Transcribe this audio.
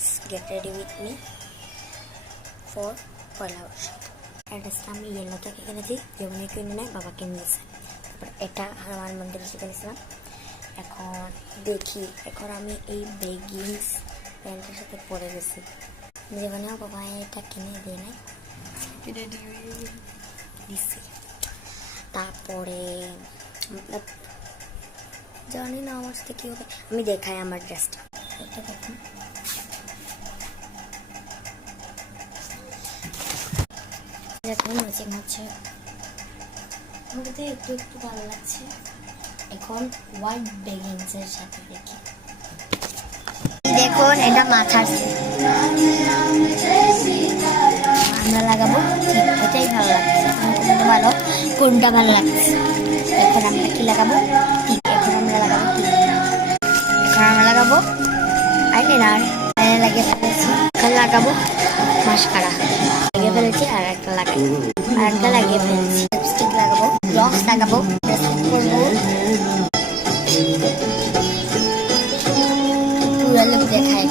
Guys, get ready with me for Poila Baishakh. এটা আমি ইয়েলোটা কিনেছি, জীবনে কিনে নেয়, বাবা কিনে দিয়েছে। তারপর এটা হনুমান মন্দিরে কিনেছিলাম। এখন দেখি, এখন আমি এই বেগিংস প্যান্টের সাথে পরে গেছি। জীবনেও বাবা এটা কিনে দিয়ে নাই, দিচ্ছি। তারপরে জানি না আমার সাথে কী হবে, আমি দেখাই আমার ড্রেসটা। এটা দেখুন, দেখুন ম্যাচিং হচ্ছে, আমাকে একটু একটু ভালো লাগছে। এখন হোয়াইট বেগিংসের সাথে দেখি, দেখুন এটা মাথার আমরা লাগাবো, এটাই ভালো লাগছে। কোনটা ভালো লাগছে। এখন আমরা কি লাগাবো, এখন আমরা লাগাবো আইলাইনার লাগিয়ে ফেলেছি। এখন লাগাবো মাস্কারা লাগিয়ে ফেলেছি, আর একটা লাগিয়ে ফেলেছি। লিপস্টিক লাগাবো, গ্লভস লাগাবো, করবো, পুরো লুক দেখায়।